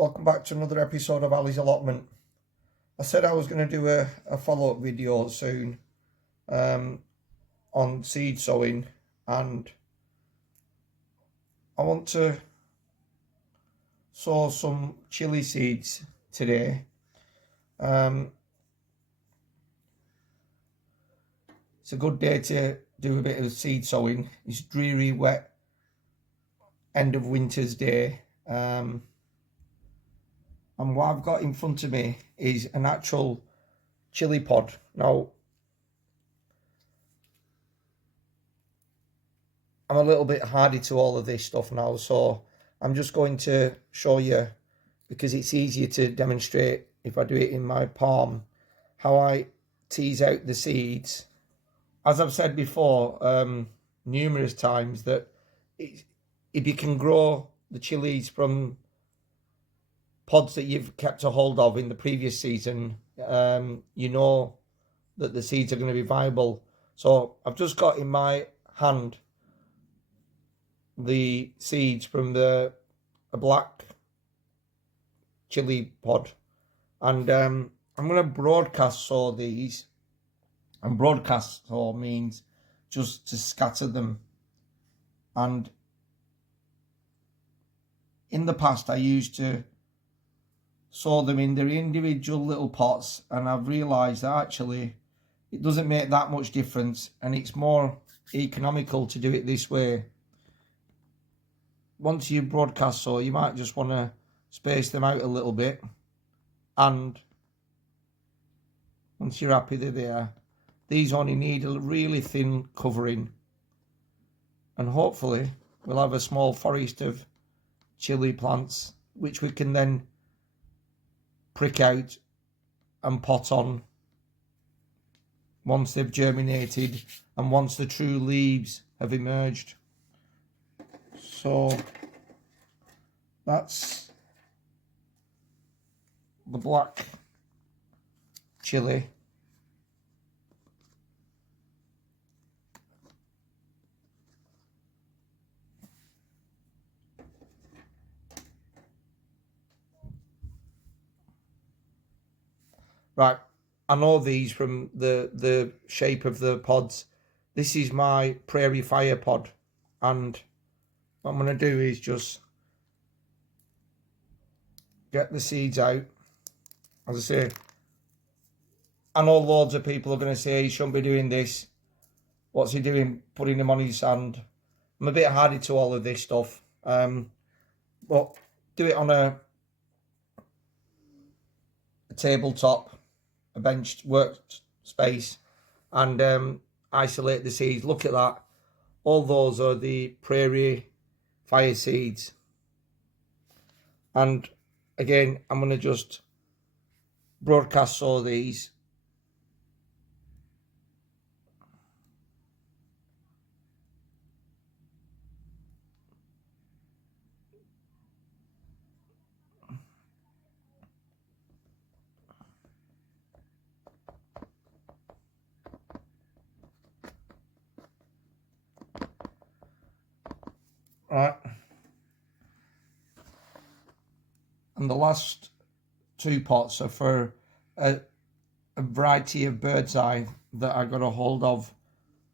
Welcome back to another episode of Ali's Allotment. I said I was going to do a follow-up video soon on seed sowing, and I want to sow some chilli seeds today. It's a good day to do a bit of seed sowing. It's dreary, wet, end of winter's day. And what I've got in front of me is an actual chilli pod. Now, I'm a little bit hardy to all of this stuff now, so I'm just going to show you, because it's easier to demonstrate if I do it in my palm, how I tease out the seeds. As I've said before, numerous times, that if you can grow the chillies from pods that you've kept a hold of in the previous season, you know that the seeds are going to be viable. So I've just got in my hand the seeds from a black chilli pod, and I'm going to broadcast sow these. And broadcast sow means just to scatter them. And in the past I used to sow them in their individual little pots, and I've realised that actually it doesn't make that much difference, and it's more economical to do it this way. Once you broadcast sow, you might just want to space them out a little bit, and once you're happy they're there, these only need a really thin covering, and hopefully we'll have a small forest of chilli plants which we can then prick out and pot on once they've germinated and once the true leaves have emerged. So that's the black chilli. Right, I know these from the shape of the pods. This is my prairie fire pod, and what I'm going to do is just get the seeds out. As I say, I know loads of people are going to say he shouldn't be doing this. What's he doing, putting them on his hand? I'm a bit hardy to all of this stuff, but do it on a tabletop, a benched workspace, and isolate the seeds. Look at that. All those are the prairie fire seeds. And again, I'm going to just broadcast sow these. Right, and the last two pots are for a variety of bird's eye that I got a hold of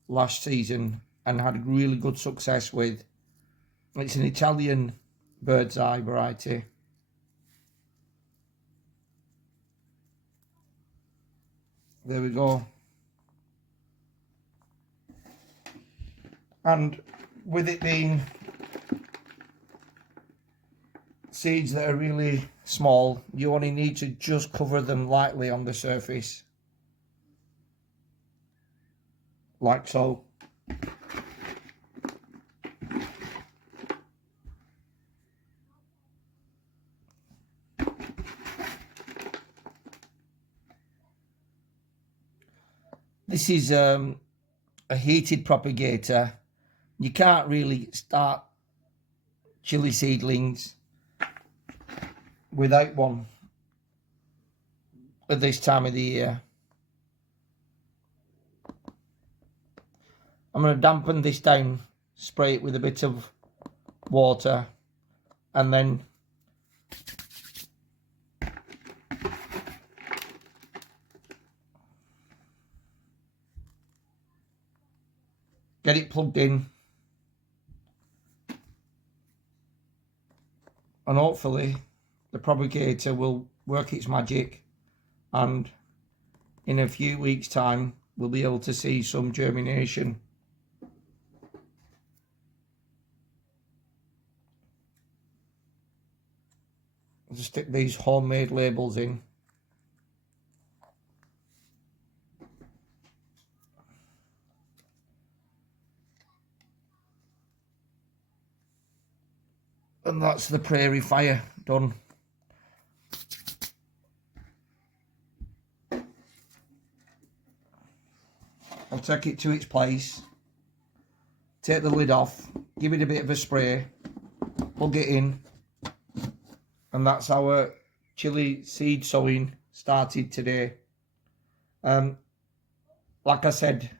last season and had really good success with. It's an Italian bird's eye variety. There we go. And with it being seeds that are really small, you only need to just cover them lightly on the surface, like so. This is a heated propagator. You can't really start chilli seedlings without one at this time of the year. I'm going to dampen this down, spray it with a bit of water, and then get it plugged in, and hopefully the propagator will work its magic, and in a few weeks' time we'll be able to see some germination. I'll just stick these homemade labels in. And that's the prairie fire done. I'll take it to its place, take the lid off, give it a bit of a spray, plug it in, and that's our chilli seed sowing started today. Like I said,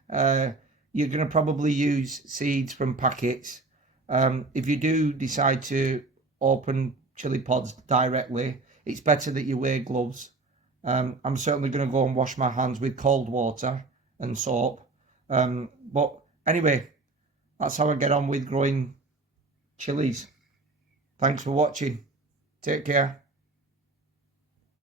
you're going to probably use seeds from packets. If you do decide to open chilli pods directly, it's better that you wear gloves. I'm certainly going to go and wash my hands with cold water and soap. But anyway, that's how I get on with growing chillies. Thanks for watching. Take care.